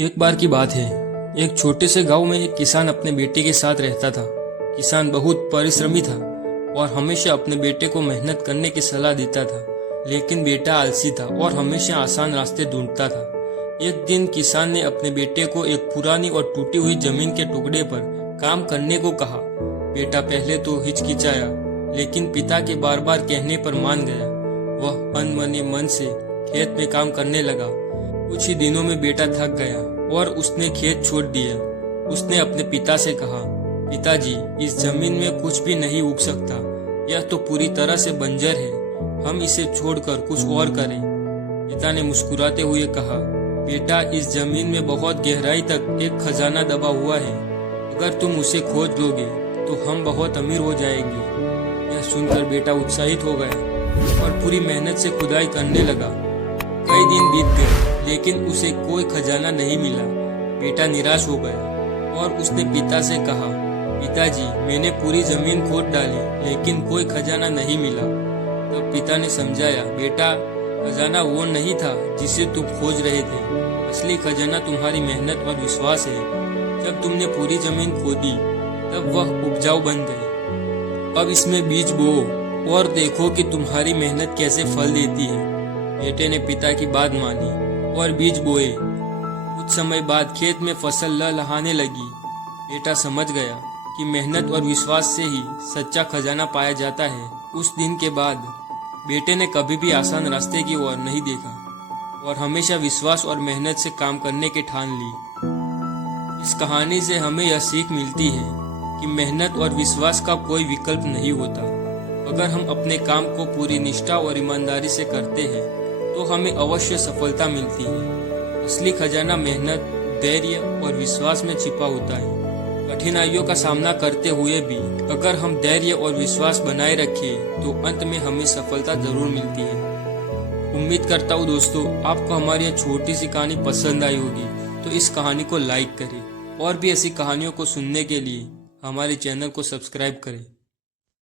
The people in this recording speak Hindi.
एक बार की बात है। एक छोटे से गांव में एक किसान अपने बेटे के साथ रहता था। किसान बहुत परिश्रमी था और हमेशा अपने बेटे को मेहनत करने की सलाह देता था, लेकिन बेटा आलसी था और हमेशा आसान रास्ते ढूंढता था। एक दिन किसान ने अपने बेटे को एक पुरानी और टूटी हुई जमीन के टुकड़े पर काम करने को कहा। बेटा पहले तो हिचकिचाया, लेकिन पिता के बार बार कहने पर मान गया। वह अनमने मन से खेत में काम करने लगा। कुछ ही दिनों में बेटा थक गया और उसने खेत छोड़ दिया। उसने अपने पिता से कहा, पिताजी, इस जमीन में कुछ भी नहीं उग सकता। यह तो पूरी तरह से बंजर है। हम इसे छोड़कर कुछ और करें। पिता ने मुस्कुराते हुए कहा, बेटा, इस जमीन में बहुत गहराई तक एक खजाना दबा हुआ है। अगर तुम उसे खोज लोगे तो हम बहुत अमीर हो जाएंगे। यह सुनकर बेटा उत्साहित हो गया और पूरी मेहनत से खुदाई करने लगा। कई दिन बीत गए, लेकिन उसे कोई खजाना नहीं मिला। बेटा निराश हो गया और उसने पिता से कहा, पिताजी, मैंने पूरी जमीन खोद डाली, लेकिन कोई खजाना नहीं मिला। तब पिता ने समझाया, बेटा, खजाना वो नहीं था जिसे तुम खोज रहे थे। असली खजाना तुम्हारी मेहनत और विश्वास है। जब तुमने पूरी जमीन खोदी, तब वह उपजाऊ बन गई। अब इसमें बीज बोओ और देखो कि तुम्हारी मेहनत कैसे फल देती है। बेटे ने पिता की बात मानी और बीज बोए। कुछ समय बाद खेत में फसल लहलहाने लगी। बेटा समझ गया कि मेहनत और विश्वास से ही सच्चा खजाना पाया जाता है। उस दिन के बाद बेटे ने कभी भी आसान रास्ते की ओर नहीं देखा और हमेशा विश्वास और मेहनत से काम करने की ठान ली। इस कहानी से हमें यह सीख मिलती है कि मेहनत और विश्वास का कोई विकल्प नहीं होता। अगर हम अपने काम को पूरी निष्ठा और ईमानदारी से करते हैं तो हमें अवश्य सफलता मिलती है। असली खजाना मेहनत, धैर्य और विश्वास में छिपा होता है। कठिनाइयों का सामना करते हुए भी अगर हम धैर्य और विश्वास बनाए रखें तो अंत में हमें सफलता जरूर मिलती है। उम्मीद करता हूँ दोस्तों, आपको हमारी यह छोटी सी कहानी पसंद आई होगी। तो इस कहानी को लाइक करें और भी ऐसी कहानियों को सुनने के लिए हमारे चैनल को सब्सक्राइब करें।